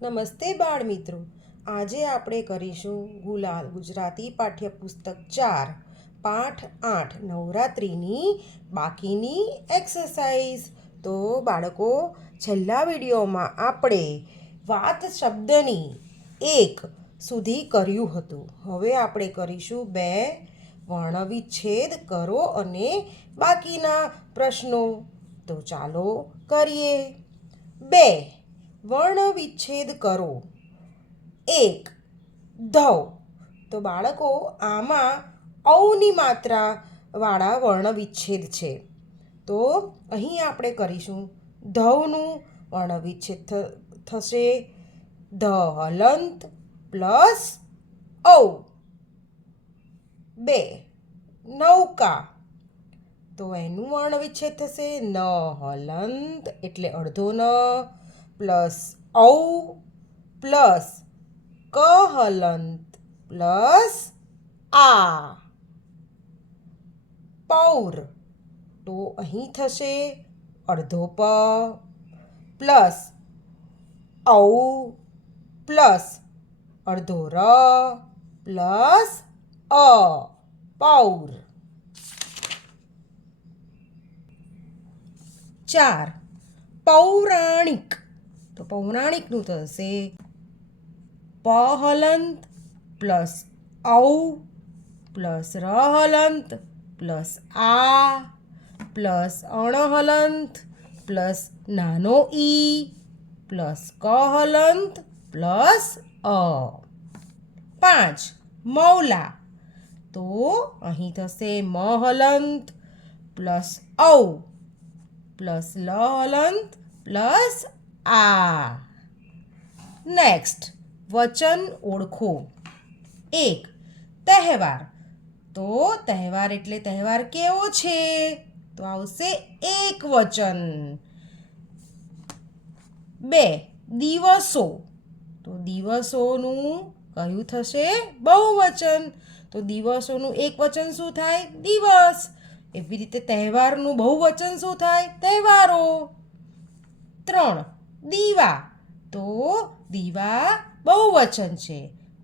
નમસ્તે બાળ મિત્રો. આજે આપણે કરીશું ગુલાલ ગુજરાતી પાઠ્યપુસ્તક 4 પાઠ 8 નવરાત્રિની બાકીની એક્સરસાઇઝ. તો બાળકો, છેલ્લા વિડીયોમાં આપણે વાત શબ્દની 1 સુધી કર્યું હતું. હવે આપણે કરીશું 2 વર્ણવિચ્છેદ કરો અને બાકીના પ્રશ્નો. તો ચાલો કરીએ. 2 વર્ણ વિચ્છેદ કરો. 1 ધવ. તો બાળકો, આમાં ઔની માત્રાવાળા વર્ણ વિચ્છેદ છે. તો અહીં આપણે કરીશું ધવનું વર્ણ વિચ્છેદ થશે ધ હલંત પ્લસ ઔ. 2 નૌકા. તો એનું વર્ણ વિચ્છેદ થશે ન હલંત એટલે અડધો ન પ્લસ ઔ પ્લસ ક હલંત પ્લસ આ. પૌર. તો અહીં થશે અડધો પ પ્લસ ઔ પ્લસ અડધો ર પ્લસ અ. પૌર. 4 પૌરાણિક. તો પૌરાણિકનું થશે પ હલંત પ્લસ ઔ પ્લસ ર હલંત પ્લસ આ પ્લસ અણ હલંત પ્લસ નાનો ઈ પ્લસ ક હલંત પ્લસ અ. 5 મૌલા. તો અહીં થશે મ હલંત પ્લસ ઔ પ્લસ લ હલંત પ્લસ આ. નેક્સ્ટ વચન ઓળખો. 1 તહેવાર. તો તહેવાર એટલે તહેવાર કેવો છે? તો આવશે એક વચન. 2 દિવસો. તો દિવસોનું કયું થશે? બહુવચન. તો દિવસોનું એક વચન શું થાય? દિવસ. એવી રીતે તહેવારનું બહુવચન શું થાય? તહેવારો. 3 દીવા. તો દીવા બહુવચન છે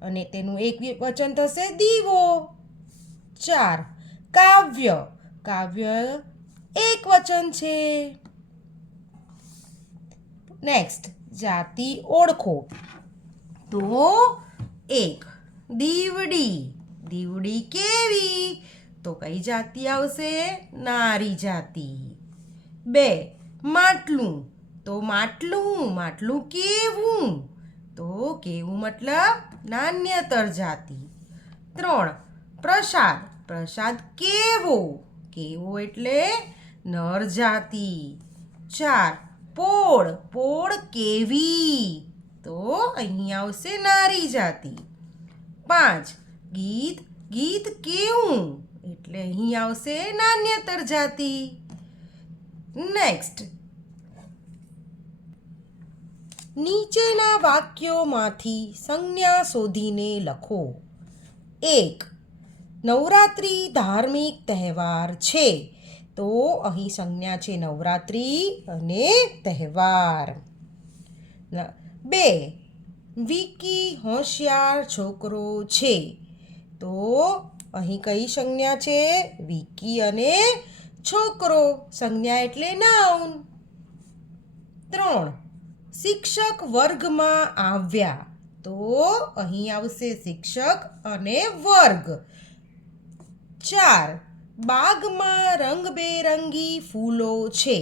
અને તેનું એક વચન થશે દીવો. 4 કાવ્ય. કાવ્ય એક વચન છે. નેક્સ્ટ જાતિ ઓળખો. તો 1 દીવડી. દીવડી કેવી? તો કઈ જાતિ આવશે? નારી જાતિ. 2 માટલું. તો માટલું. માટલું કેવું? તો કેવું મતલબ નાન્યતર જાતિ. 3 પ્રસાદ. પ્રસાદ કેવો? કેવો એટલે નર જાતિ. 4 પોળ. પોળ કેવી? તો અહીં આવશે નારી જાતિ. 5 ગીત. ગીત કેવું? એટલે અહીં આવશે નાન્યતર જાતિ. નેક્સ્ટ નીચેના વાક્યોમાંથી સંજ્ઞા શોધીને લખો. 1 નવરાત્રિ ધાર્મિક તહેવાર છે. તો અહીં સંજ્ઞા છે નવરાત્રિ અને તહેવાર. 2 વિકી હોશિયાર છોકરો છે. તો અહીં કઈ સંજ્ઞા છે? વિકી અને છોકરો. સંજ્ઞા એટલે નાઉન. 3 શિક્ષક વર્ગમાં આવ્યા. તો અહીં આવશે શિક્ષક અને વર્ગ. 4 બાગમાં રંગબેરંગી ફૂલો છે.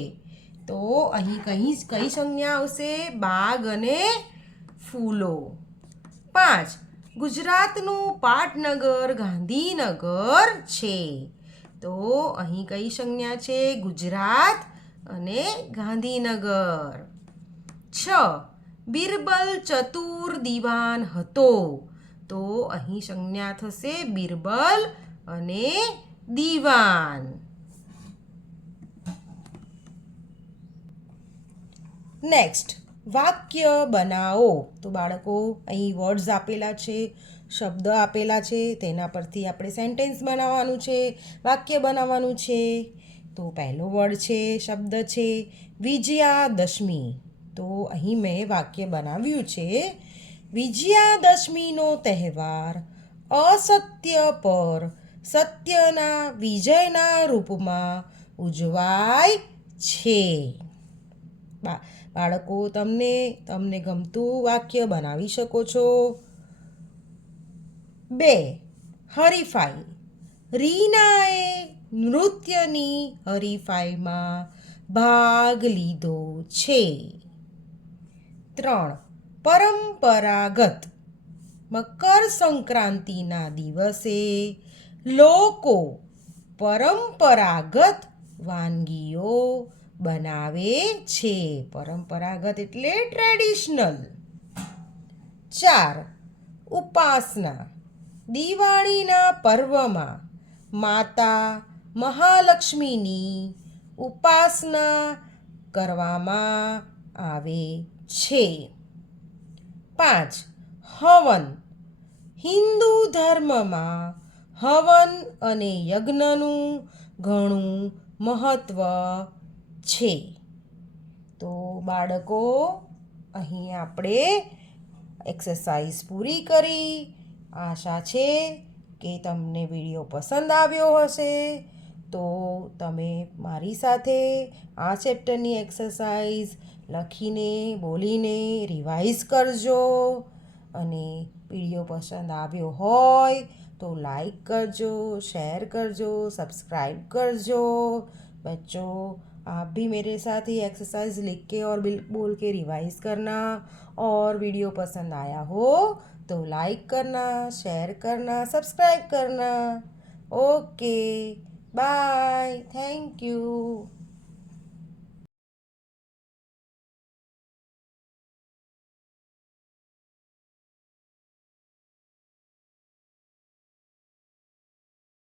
તો અહીં કઈ સંજ્ઞા આવશે? બાગ અને ફૂલો. 5 ગુજરાતનું પાટનગર ગાંધીનગર છે. તો અહીં કઈ સંજ્ઞા છે? ગુજરાત અને ગાંધીનગર. 6 બિરબલ ચતુર દિવાન હતો. તો અહીં સંજ્ઞા થશે બિરબલ અને દિવાન. નેક્સ્ટ વાક્ય બનાવો. તો બાળકો, અહીં વર્ડ્સ આપેલા છે, શબ્દ આપેલા છે, તેના પરથી આપણે સેન્ટેન્સ બનાવવાનું છે, વાક્ય બનાવવાનું છે. તો પહેલો વર્ડ છે, શબ્દ છે વિજયાદશમી. તો અહીં મેં વાક્ય બનાવ્યું છે, વિજયાદશમીનો તહેવાર અસત્ય પર સત્યના વિજયના રૂપમાં ઉજવાય છે. બાળકો તમને ગમતું વાક્ય બનાવી શકો છો. 2. હરીફાઈ. રીનાએ નૃત્યની હરીફાઈમાં ભાગ લીધો છે. 3. પરંપરાગત. મકર સંક્રાંતિના દિવસે લોકો પરંપરાગત વાનગીઓ બનાવે છે. પરંપરાગત એટલે ટ્રેડિશનલ. 4. ઉપાસના. દિવાળીના પર્વમાં માતા મહાલક્ષ્મીની ઉપાસના કરવામાં આવે છે. 5. હવન. હિન્દુ ધર્મમાં હવન અને યજ્ઞનું ઘણું મહત્ત્વ છે. તો બાળકો, અહીં આપણે એક્સરસાઇઝ પૂરી કરી. આશા છે કે તમને વિડીયો પસંદ આવ્યો હશે. તો તમે મારી સાથે આ ચેપ્ટરની એક્સરસાઇઝ લખીને બોલીને રિવાઇઝ કરજો. અને વિડીયો પસંદ આવ્યો હોય तो लाइक करजो, शेयर करजो, सब्सक्राइब करजो. बच्चों, आप भी मेरे साथ ही एक्सरसाइज लिख के और बोल के रिवाइज करना. और वीडियो पसंद आया हो तो लाइक करना, शेयर करना, सब्सक्राइब करना. Okay, bye, thank you.